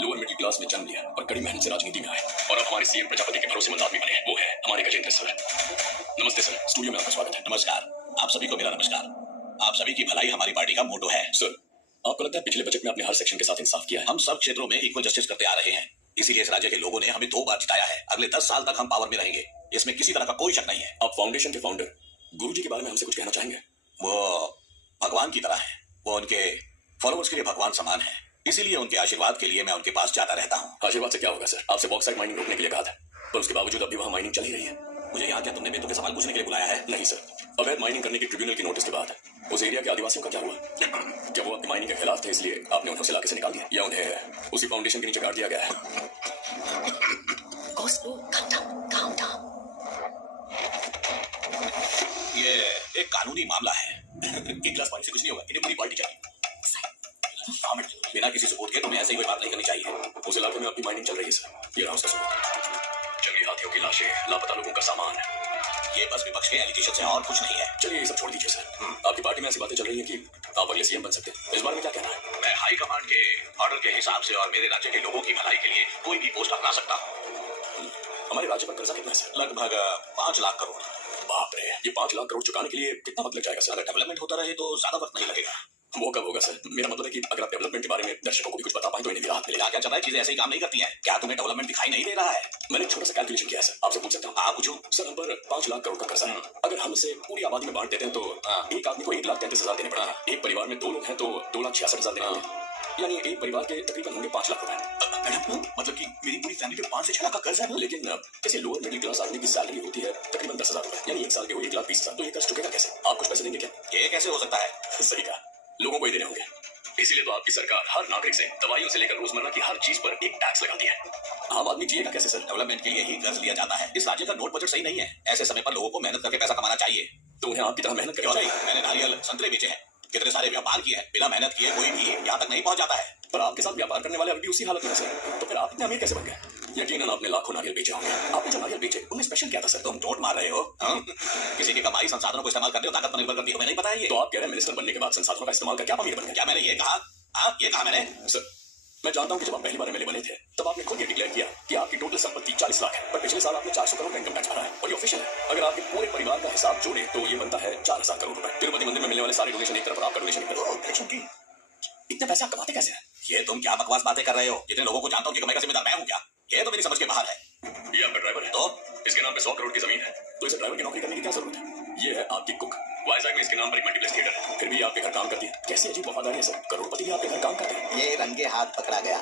Lower middle class में जन्म लिया और कड़ी मेहनत से राजनीति में आए और अब हमारे सीएम प्रजापति के भरोसेमंद आदमी बने हैं। वो है हमारे गजेंद्र सर। नमस्ते सर, स्टूडियो में आपका स्वागत है। नमस्कार। आप सभी को मेरा नमस्कार। आप सभी की भलाई हमारी पार्टी का मोटो है। सर, आपको लगता है पिछले बजट में आपने हर सेक्शन के साथ इंसाफ किया है? हम सब क्षेत्रों में इक्वल जस्टिस करते आ रहे हैं, इसीलिए इस राज्य के लोगों ने हमें 2 बार जिताया है। अगले 10 साल तक हम पावर में रहेंगे, इसमें किसी तरह का कोई शक नहीं है। आप फाउंडेशन के फाउंडर गुरुजी के बारे में हमसे कुछ कहना चाहेंगे? वो भगवान की तरह है। वो उनके फॉलोअर्स के लिए भगवान समान है, इसीलिए उनके आशीर्वाद के लिए मैं उनके पास जाता रहता हूँ। आशीर्वाद से क्या होगा सर? आपसे बॉक्साइट माइनिंग रोकने के लिए कहा था, पर उसके बावजूद अभी वहां माइनिंग चल ही रही है। मुझे यहाँ क्या तुमने बेटों के सवाल पूछने के लिए बुलाया है? नहीं सर, अवैध माइनिंग करने की ट्रिब्यूनल की नोटिस के बाद उस एरिया के आदिवासियों का क्या हुआ? क्या वो आपकी माइनिंग के खिलाफ थे इसलिए आपने उन्हें उस इलाके से निकाल दिया, या उन्हें उसी फाउंडेशन के नीचे गाड़ दिया गया है? Go slow, calm down, calm down. ये एक कानूनी मामला है। एक गिलास पानी से कुछ नहीं होगा, इन्हें पूरी पार्टी चाहिए। बिना किसी सबूत के तुम्हें ऐसे ही कोई बात नहीं करनी चाहिए। उस इलाके में आपकी माइनिंग चल रही है सर, ये रहा उसका सबूत। जंगली हाथियों की लाशें, लापता लोगों का सामान। ये बस विपक्ष के एलिगेशन है और कुछ नहीं है। चलिए ये सब छोड़ दीजिए सर। आपकी पार्टी में ऐसी बातें चल रही हैं कि आप अगले सीएम बन सकते हैं, इस बारे में क्या कहना है? मैं हाई कमांड के ऑर्डर के हिसाब से और मेरे राज्य के लोगों की भलाई के लिए कोई भी पोस्ट अपना सकता हूँ। हमारे राज्य पर कर्जा कितना है सर? लगभग 5 लाख करोड़। बाप रे, ये 5 लाख करोड़ चुकाने के लिए कितना वक्त लग जाएगा सर? अगर डेवलपमेंट होता रहे तो ज्यादा वक्त नहीं लगेगा। वो कब होगा सर? मेरा मतलब है कि अगर आप डेवलपमेंट के बारे में दर्शकों को भी कुछ बता पाए तो इन्हें भी राहत मिलेगा। क्या चल रहा है? चीजें ऐसे ही काम नहीं करती हैं। क्या तुम्हें डेवलपमेंट दिखाई नहीं दे रहा है? मैंने एक छोटा सा कैलकुलेशन किया है सर, आपसे पूछ सकता हूँ? आप पूछो। सर, हम पर 5 लाख करोड़ का कर्जा है। अगर हम इसे पूरी आबादी में बांट देते हैं तो एक आदमी को 1,33,000 देने पड़ेंगे। एक परिवार में 2 लोग हैं तो 2,66,000 देने होंगे, यानी एक परिवार के तकरीबन होंगे 5 लाख रुपए। मैडम, मतलब कि मेरी पूरी फैमिली पे 5 से 6 लाख का कर्ज है। लेकिन किसी लोअर मिडिल क्लास आदमी की सैलरी होती है तकरीबन 10,000 रुपए, यानी 1 साल के वो 1,20,000। तो ये कर्ज चुकेगा कैसे? आप कुछ पैसे देंगे क्या? ये कैसे हो सकता है? सही कहा, लोगों को ही देने होंगे। इसीलिए तो आपकी सरकार हर नागरिक से दवाइयों से लेकर रोजमर्रा की हर चीज पर एक टैक्स लगाती है। आम आदमी जिएगा कैसे सर? डेवलपमेंट के लिए ही कर्ज लिया जाता है। इस राज्य का नोट बजट सही नहीं है। ऐसे समय पर लोगों को मेहनत करके पैसा कमाना चाहिए। तो उन्हें आपकी तरह मेहनत करनी क्यों नहीं? चाहिए। मैंने नारियल, संतरे बेचे हैं, कितने सारे व्यापार किए हैं। बिना मेहनत किए कोई भी यहाँ तक नहीं पहुंच जाता है। पर आपके साथ व्यापार करने वाले अभी भी उसी हालत में हैं सर, तो फिर आप इतने अमीर कैसे बन गए? यकीनन आपने लाखों नारियल बेचे होंगे। आपने जो नारियल बेचे उनमें स्पेशल क्या था सर? तुम टोट मार रहे हो। किसी की कमाई संसाधनों को इस्तेमाल करते हो ताकत पर निर्भर करती है, हमें नहीं पता है ये। तो आप कह रहे हैं मिनिस्टर बनने के बाद संसाधनों का इस्तेमाल करके आप अमीर बन गए? क्या मैंने ये कहा? हाँ, ये कहा मैंने। सर, मैं जानता हूं कि जब आप पहली बार एमएलए बने थे तब आपने खुद ये डिक्लेयर किया कि आपकी टोटल संपत्ति 40 लाख है, पर पिछले साल आपने 400 करोड़ का इनकम टैक्स भरा है और ये ऑफिशियल है। अगर आपके पूरे परिवार का हिसाब जोड़े तो ये बनता है 4,000 करोड़ रुपए। तिरुपति मंदिर में मिलने वाले सारे डोनेशन एक तरफ और आपका डोनेशन एक तरफ। इतने पैसे आप कमाते कैसे हैं? ये तुम क्या बकवास बातें कर रहे हो? जितने लोगों को जानता हूँ कि कमाई का जिम्मेदार मैं हूँ क्या? ये तो मेरी समझ के बाहर है। ये आपका ड्राइवर है, तो इसके नाम पे 100 करोड़ की जमीन है, तो इसे ड्राइवर की नौकरी करने की क्या जरूरत है? ये है आपकी कुक। वाइजैक में इसके नाम पर एक मल्टीप्लेक्स थिएटर है, फिर भी आपके घर काम करती है। कैसी अजीब वफादारी है सर, करोड़पति भी आपके घर काम करते हैं। ये रंगे हाथ पकड़ा गया।